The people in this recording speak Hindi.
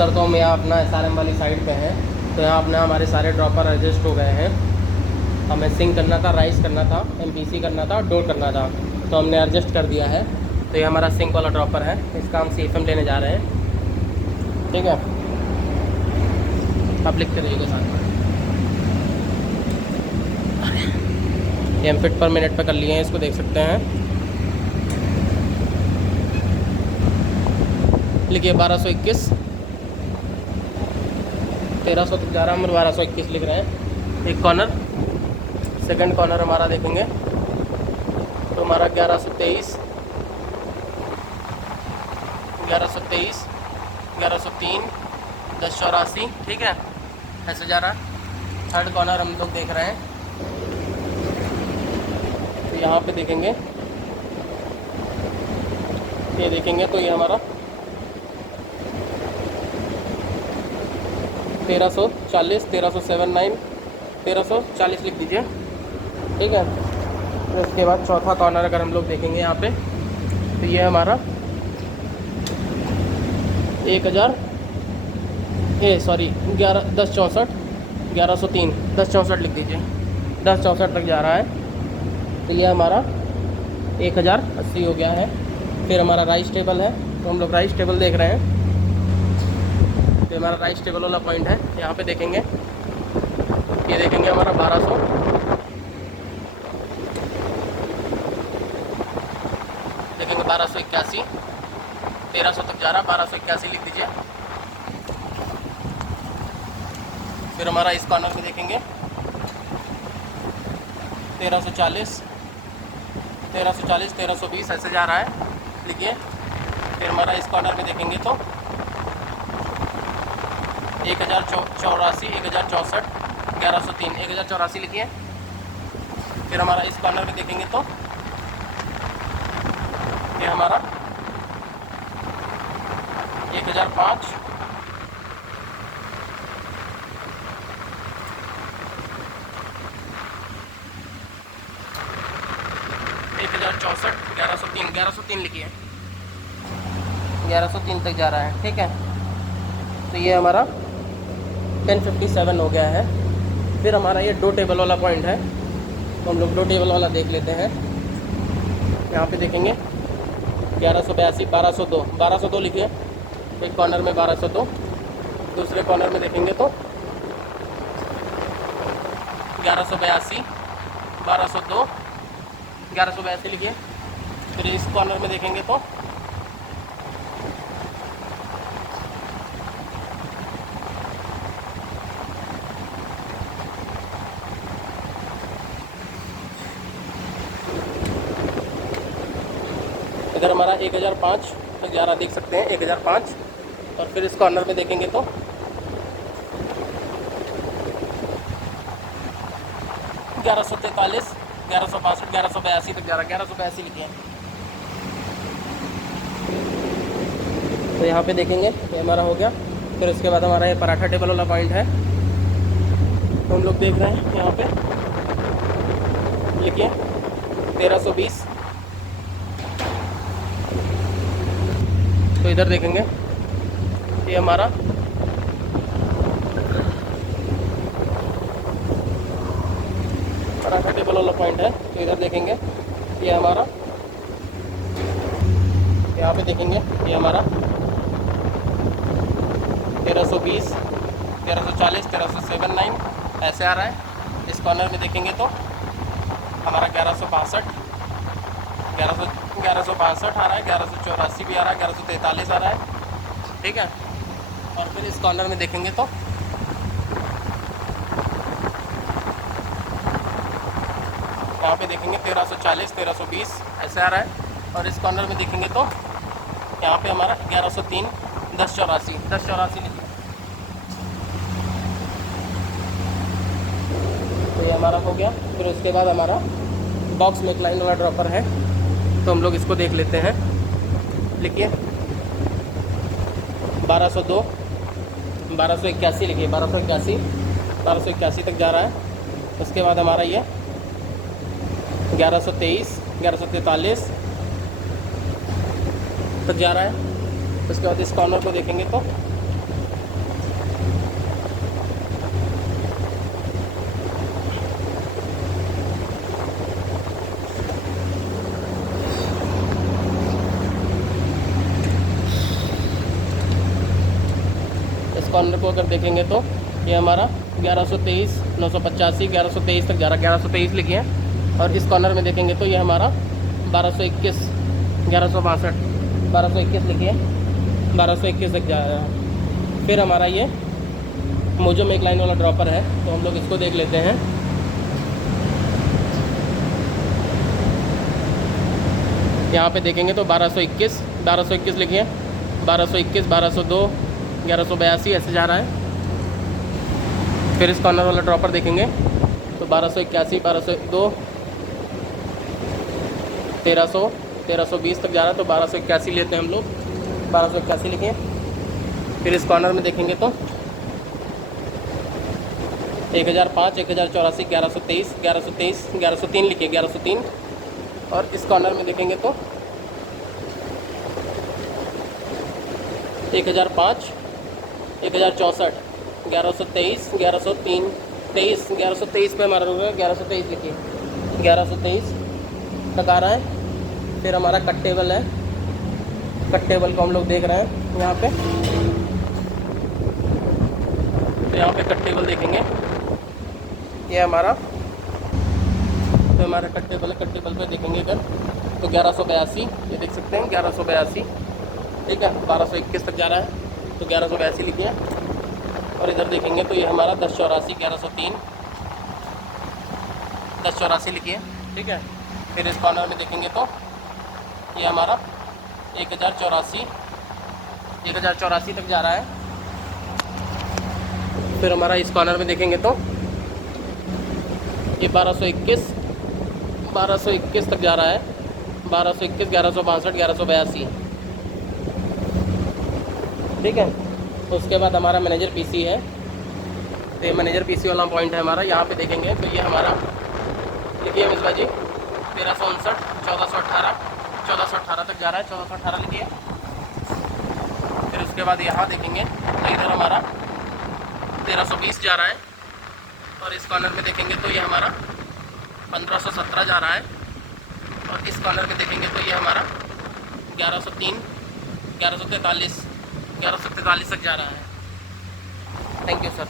सर तो हम यहाँ अपना SRM वाली साइड पे हैं, तो यहाँ अपना हमारे सारे ड्रॉपर एडजस्ट हो गए हैं। हमें सिंक करना था, राइस करना था, MPC करना था, डोर करना था, तो हमने एडजस्ट कर दिया है। तो ये हमारा सिंक वाला ड्रॉपर है, इसका हम CFM लेने जा रहे हैं। ठीक है, आप लिखते रहिएगा साथ में। ये हम फिट पर मिनट पे कर लिए हैं, इसको देख सकते हैं। लिखिए 1221, 1300 तक जा रहा है, हम 1221 लिख रहे हैं। एक कॉर्नर, सेकंड कॉर्नर हमारा देखेंगे तो हमारा 1123, 1123, 1103, 1084। ठीक है, ऐसे जा रहा है। थर्ड कॉर्नर हम लोग देख रहे हैं, तो यहाँ पे देखेंगे, ये देखेंगे तो ये हमारा 1340, 1379, 1340 लिख दीजिए। ठीक है, तो इसके बाद चौथा कॉर्नर अगर हम लोग देखेंगे यहाँ पे, तो ये हमारा 1064, 1103, 1064 लिख दीजिए। 1064 तक जा रहा है, तो ये हमारा 1080 हो गया है। फिर हमारा राइस टेबल है, तो हम लोग राइस टेबल देख रहे हैं। तो हमारा राइस टेबल वाला पॉइंट है, यहाँ पे देखेंगे, ये देखेंगे हमारा 1200, देखेंगे 1281, 1300 तक जा रहा है, 1281 लिख दीजिए। फिर हमारा इस कॉर्नर में देखेंगे 1340, 1340, 1320 ऐसे जा रहा है, लिखिए। फिर हमारा इस कॉर्नर में देखेंगे तो 1084, 1064, 1103, 1084 लिखिए। फिर हमारा इस कॉर्नर में देखेंगे तो ये हमारा 1005, 1064, 1103, 1103 लिखिए। 1103 तक जा रहा है। ठीक है, तो ये हमारा 1057 हो गया है। फिर हमारा ये 2 टेबल वाला पॉइंट है, तो हम लोग 2 टेबल वाला देख लेते हैं। यहाँ पे देखेंगे 1182, 1202, 1202 लिखिए। एक कॉर्नर में 1202, दूसरे कॉर्नर में देखेंगे तो 1182, 1202, 1182 लिखिए। फिर इस कॉर्नर में देखेंगे तो इधर हमारा 1005 तक जा रहा, देख सकते हैं 1005। और फिर इस कॉर्नर में देखेंगे तो 1143, 1162, 1182 तक जा रहा, 1182 लिखिए। तो यहाँ पे देखेंगे ये हमारा हो गया। फिर उसके बाद हमारा ये पराठा टेबल वाला पॉइंट है, तो हम लोग देख रहे हैं यहाँ पे, लिखिए 1320। तो इधर देखेंगे ये हमारा पराठा टेबल वाला पॉइंट है, तो इधर देखेंगे ये हमारा, यहाँ पे देखेंगे ये हमारा 1320, 1340, 1379 ऐसे आ रहा है। इस कॉर्नर में देखेंगे तो हमारा 1162, 1162 आ रहा है, 1184 भी आ रहा है, 1143 आ रहा है। ठीक है, और फिर इस कॉर्नर में देखेंगे तो यहाँ पे देखेंगे 1340, 1320 ऐसे आ रहा है। और इस कॉर्नर में देखेंगे तो यहाँ पे हमारा 1103, 1084, 1084 लिखिए। तो ये हमारा हो गया। फिर उसके बाद हमारा बॉक्स में एक लाइन वाला ड्रॉपर है, तो हम लोग इसको देख लेते हैं। लिखिए 1202, 1281 लिखिए, 1281, 1281 तक जा रहा है। उसके बाद हमारा ये 1123, 1143 तक जा रहा है। उसके बाद इस कॉर्नर को देखेंगे तो कॉर्नर को अगर देखेंगे तो ये हमारा 1123, 985, 1123 तक जा रहा है, 1123 लिखिए। और इस कॉर्नर में देखेंगे तो ये हमारा 1221, 1162, 1221 लिखिए, 1221 तक जा रहा है। फिर हमारा ये मोजो में एक लाइन वाला ड्रॉपर है, तो हम लोग इसको देख लेते हैं। यहाँ पे देखेंगे तो 1221, 1221 लिखिए, 1221, 1202, 1182 ऐसे जा रहा है। फिर इस कॉर्नर वाला ड्रॉपर देखेंगे तो 1281, 1202, 1300, 1320 तक जा रहा है, तो 1281 लेते हैं हम लोग, 1281 लिखिए। फिर इस कॉर्नर में देखेंगे तो 1005, 1084, 1123, 1123, 1103 लिखिए, 1103। और इस कॉर्नर में देखेंगे तो 1005, 1064, 1123, 1103, 23, 1123 पे हमारा रुक रहा है, 1123 लिखिए, 1123 तक आ रहा है। फिर हमारा कट टेबल है, कट टेबल को हम लोग देख रहे हैं यहाँ पे। तो यहाँ पे कट टेबल देखेंगे, ये हमारा कट टेबल है। कट टेबल पे देखेंगे अगर तो 1182, ये देख सकते हैं 1182, ठीक है। 1221 तक जा रहा है, तो 1182 लिखिए। और इधर देखेंगे तो ये हमारा 1084, 1103, 1084 लिखिए, ठीक है। फिर इस कॉर्नर में देखेंगे तो ये हमारा 1084, 1084 तक जा रहा है। फिर हमारा इस कॉर्नर में देखेंगे तो ये 1221, 1221 तक जा रहा है, 1221, 1162, 1182, ठीक है। उसके बाद हमारा मैनेजर पीसी है, तो ये मैनेजर पीसी वाला पॉइंट है हमारा। यहाँ पे देखेंगे तो ये हमारा लिखिए मिसबा जी 1359, 1418, 1418 तक जा रहा है, 1418 लिखिए। फिर उसके बाद यहाँ देखेंगे तो इधर हमारा 1320 जा रहा है। और इस कॉर्नर में देखेंगे तो ये हमारा 1517 जा रहा है। और इस कॉर्नर में देखेंगे तो ये हमारा 1103, 1143, 1143 तक जा रहा है। Thank you sir.